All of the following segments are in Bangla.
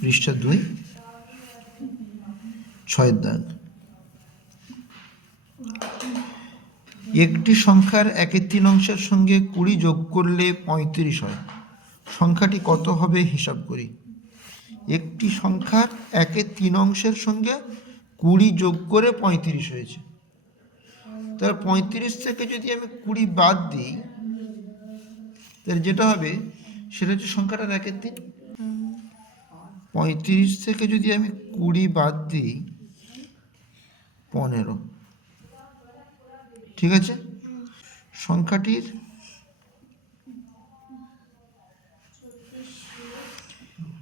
পৃষ্ঠা দুই ছয়ের দাগ। একটি সংখ্যার একের তিন অংশের সঙ্গে কুড়ি যোগ করলে পঁয়ত্রিশ হয়। সংখ্যাটি কত হবে হিসাব করি। একটি সংখ্যার একের তিন অংশের সঙ্গে কুড়ি যোগ করে পঁয়ত্রিশ হয়েছে। তার পঁয়ত্রিশ থেকে যদি আমি কুড়ি বাদ দিই, তাহলে যেটা হবে, সেটা হচ্ছে সংখ্যাটার একের তিন। পঁয়ত্রিশ থেকে যদি আমি কুড়ি বাদ দিই, পনেরো। ঠিক আছে? সংখ্যাটির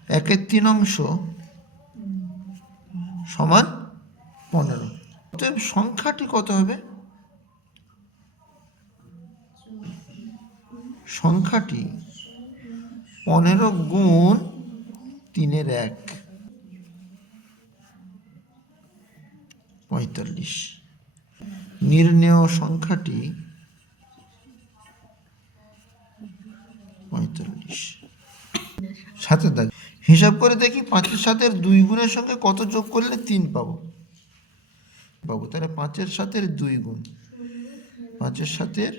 একের তিন অংশ সমান পনেরো। অতএব সংখ্যাটি কত হবে? সংখ্যাটি পনেরো গুণ তিনের এক। পঁয়তাল্লিশ। নির্ণেয় সংখ্যাটি পঁয়তাল্লিশ। সাথে দাগ হিসাব করে দেখি পাঁচের সাথের দুই গুণের সঙ্গে কত যোগ করলে তিন পাবো? পাবো, তাহলে পাঁচের সাথের দুই গুণ। পাঁচের সাথের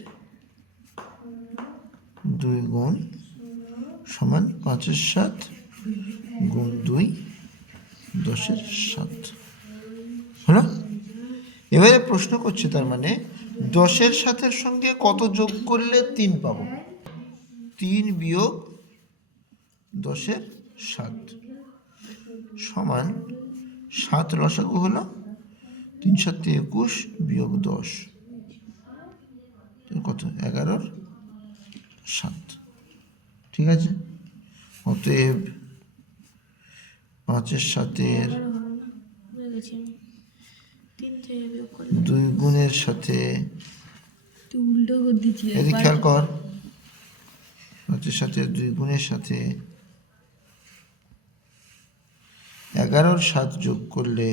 দুই গুণ সমান পাঁচের সাত গুণ দুই, দশের সাত। হলো? এবারে প্রশ্ন করছে তার মানে দশের সাথের সঙ্গে কত যোগ করলে তিন পাবো? তিন বিয়োগ দশের সাত সমান সাত লসাগু হলো তিন সাতে একুশ বিয়োগ দশ। কত? এগারোর সাত। ঠিক আছে? অতএব পাঁচের সাতের দুই গুণের সাথে এদিকে খেয়াল কর। পাঁচের সাথে দুই গুণের সাথে এগারোর সাত যোগ করলে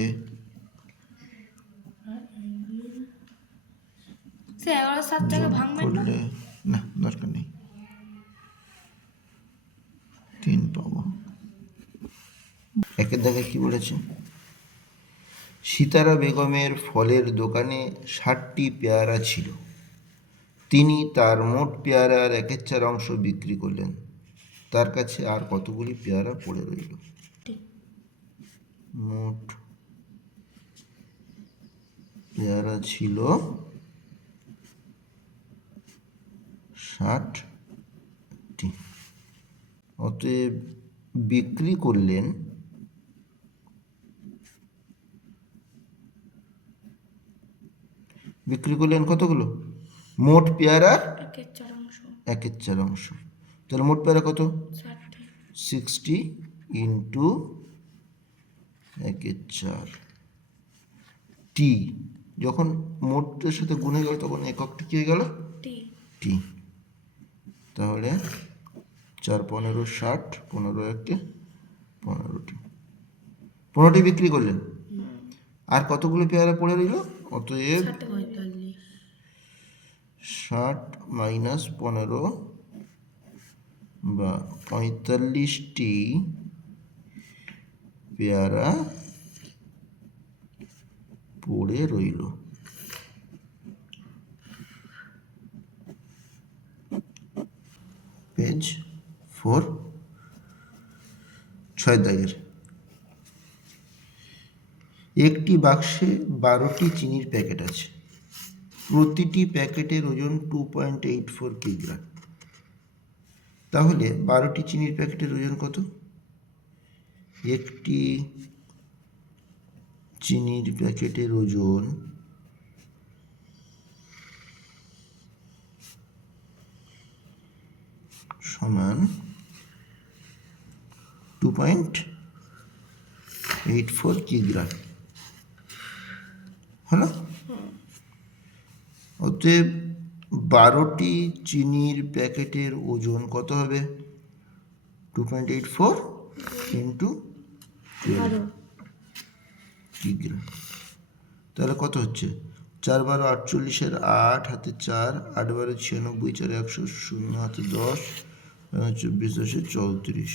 সে এগারো সাত টাকা যোগ করলে না দরকার নেই তিন পাবো একের দাগে কি বলেছে সীতারা বেগমের ফলের দোকানে ষাটটি পেয়ারা ছিল। তিনি তার মোট পেয়ারার একের চার অংশ বিক্রি করলেন। তার কাছে আর কতগুলি পেয়ারা পড়ে রইল? মোট পেয়ারা ছিল ষাটটি। অতএব বিক্রি করলেন বিক্রি করলেন কতগুলো? মোট পেয়ারার একের চার অংশ। তাহলে মোট পেয়ারা কত? সিক্সটি ইন্টু একের চার। টি যখন মোটের সাথে গুণে গেল তখন এককটি কী হয়ে গেল? টি তাহলে চার পনেরো ষাট পনেরো একটি পনেরোটি। পনেরোটি বিক্রি করলেন? আর কতগুলো পেয়ারা পড়ে রইল? অতএব ষাট মাইনাস পনেরো বা পঁয়তাল্লিশটি পেয়ারা পড়ে রইল। পেজ ফোর, ছয় দাগের। একটি বাক্সে বারোটি চিনির প্যাকেট আছে। প্রতিটি প্যাকেটের ওজন টু পয়েন্ট এইট ফোর কিগ্রা তাহলে বারোটি চিনির প্যাকেটের ওজন কত? একটি চিনির প্যাকেটের ওজন সমান টু পয়েন্ট এইট ফোর কিগ্রা হলো? অতএব বারোটি চিনির প্যাকেটের ওজন কত হবে? Two point eight four into কিগ্রা তাহলে কত হচ্ছে? চার বারো আটচল্লিশের আট হাতে চার আট বারো ছিয়ানব্বই চার একশো শূন্য হাতে দশ চব্বিশ দশে চৌত্রিশ।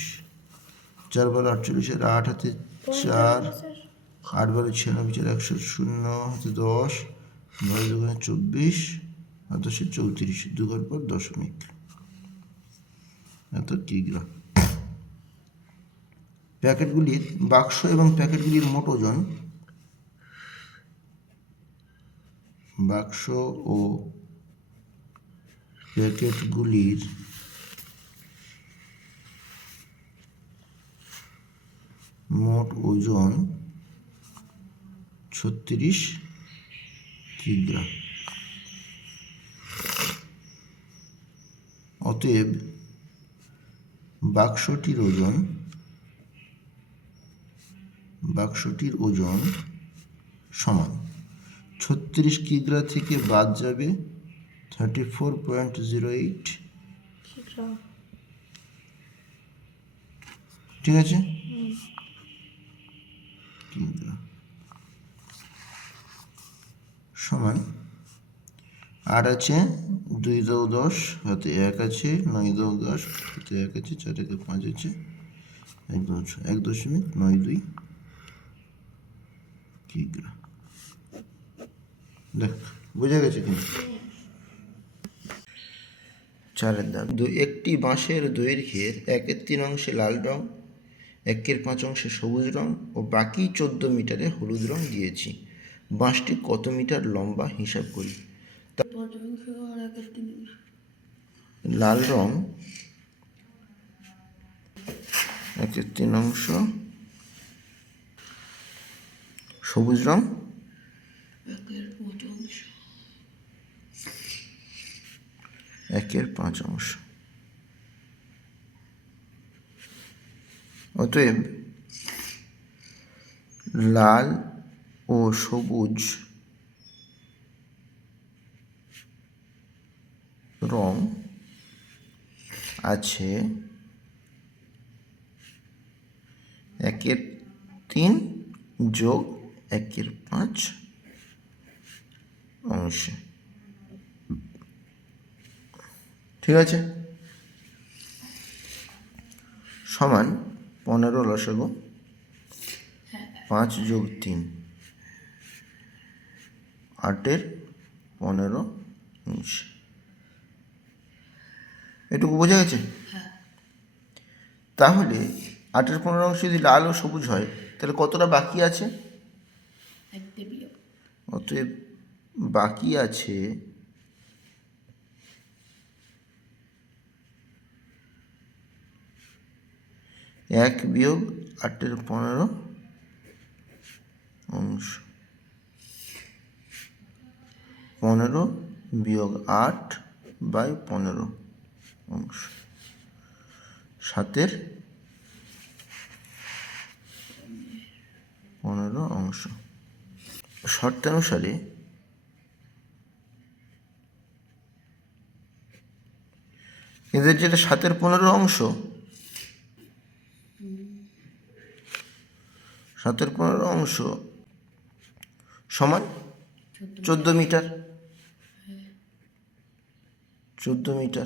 চার বারো আটচল্লিশের আট হাতে চার আট বারো ছিয়ানব্বই চার একশো শূন্য হাতে দশ নয় দুগুণে চব্বিশ আর চৌত্রিশ, দুঘর পর দশমিক। এত কিগ্রা প্যাকেটগুলির বাক্স এবং প্যাকেটগুলির মোট ওজন। বাক্স ও প্যাকেটগুলির মোট ওজন ছত্রিশ। কিগ্রা অতএব বাক্সটির ওজন বাক্সটির ওজন সমান। ছত্রিশ কিগ্রা থেকে বাদ যাবে thirty four point zero eight ঠিক আছে কিগ্রা সমান আট আছে, দুই দৌ দশ হাতে এক আছে, নয় দৌ দশ হাতে এক আছে, চার একে পাঁচ আছে, এক দশ, এক দশমিক নয় দুই। কিগ্রা দেখ, বোঝা গেছে কিন্তু চারের দাগ দু, একটি বাঁশের দৈর্ঘ্যের একের তিন অংশে লাল রং, একের পাঁচ অংশে সবুজ রং, ও বাকি চোদ্দ মিটারে হলুদ রং দিয়েছি। বাঁশটি কত মিটার লম্বা হিসাব করি। লাল রং একের তিন অংশ সবুজ রং একের পাঁচ অংশ অতএব লাল ও সবুজ। রং আছে। একের তিন যোগ একের পাঁচ অংশে। ঠিক আছে? সমান পনেরো লসাগু। পাঁচ যোগ তিন। আটের পনেরো অংশ এটুকু বোঝা গেছে? তাহলে আটের পনেরো অংশ যদি লাল ও সবুজ হয় তাহলে কতটা বাকি আছে? অতএব বাকি আছে এক বিয়োগ আটের পনেরো অংশ। পনেরো বিয়োগ আট বাই পনেরো অংশ। সাতের পনেরো অংশ। শর্তানুসারে এদের যেটা সাতের পনেরো অংশ, সাতের পনেরো অংশ সমান চোদ্দ মিটার। চোদ্দ মিটার।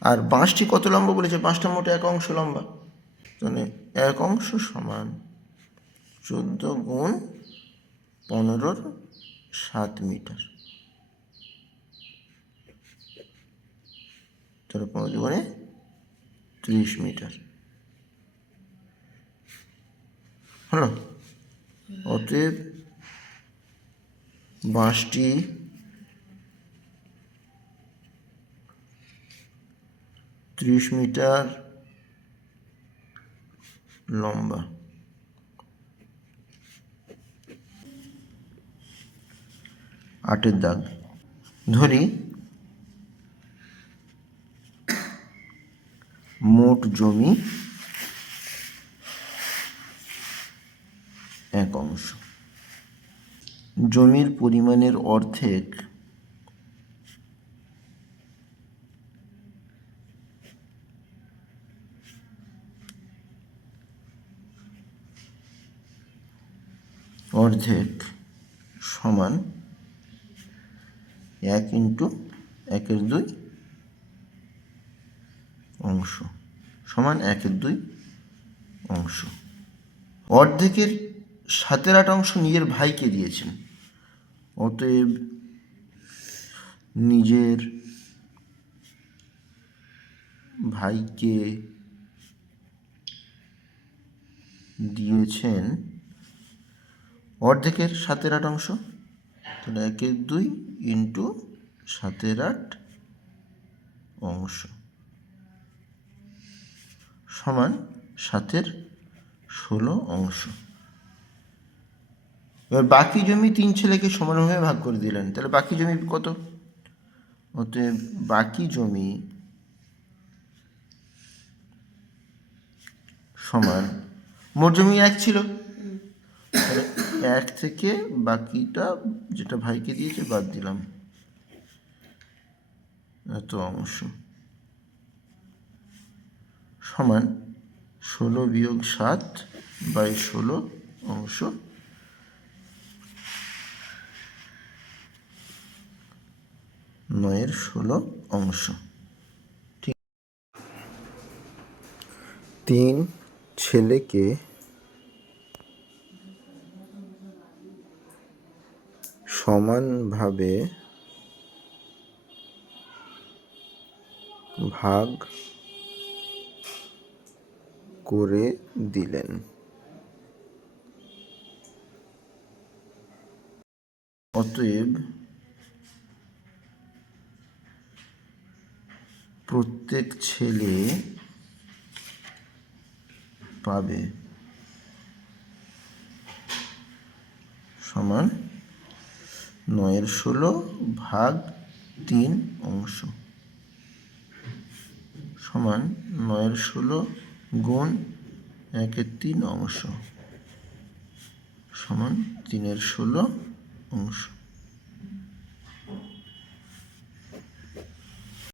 আর বাঁশটি কত লম্বা বলেছে? বাঁশটা মোটে এক অংশ লম্বা। মানে এক অংশ সমান চোদ্দ গুণ পনেরোর সাত মিটার। তাহলে পনেরো মানে ত্রিশ মিটার। হলো? অতএব বাঁশটি ত্রিশ মিটার লম্বা। আটের দাগ। ধরি মোট জমি এক অংশ। জমির পরিমাণের অর্ধেক অর্ধেক সমান এক ইন্টু একের দুই অংশ, সমান একের দুই অংশ। অর্ধেকের সাতের আট অংশ নিজের ভাইকে দিয়েছেন, অতএব নিজের ভাইকে দিয়েছেন অর্ধেকের সাতের আট অংশ, তাহলে একের দুই ইন্টু সাতের আট অংশ সমান সাতের ষোলো অংশ। এবার বাকি জমি তিন ছেলেকে সমানভাবে ভাগ করে দিলেন, তাহলে বাকি জমি কত? অতএব বাকি জমি সমান, মোট জমি এক ছিল? এক থেকে বাকিটা যেটা ভাইকে দিয়েছে বাদ দিলাম। এত অংশ। সমান ষোলো বিয়োগ সাত বাই ষোলো অংশ। নয়ের ষোলো অংশ। ঠিক তিন ছেলেকে সমানভাবে ভাগ করে দিলেন। অতএব প্রত্যেক ছেলে পাবে সমান নয়ের ষোলো ভাগ তিন অংশ সমান নয়ের ষোলো গুণ একের তিন অংশ সমান তিনের ষোলো অংশ।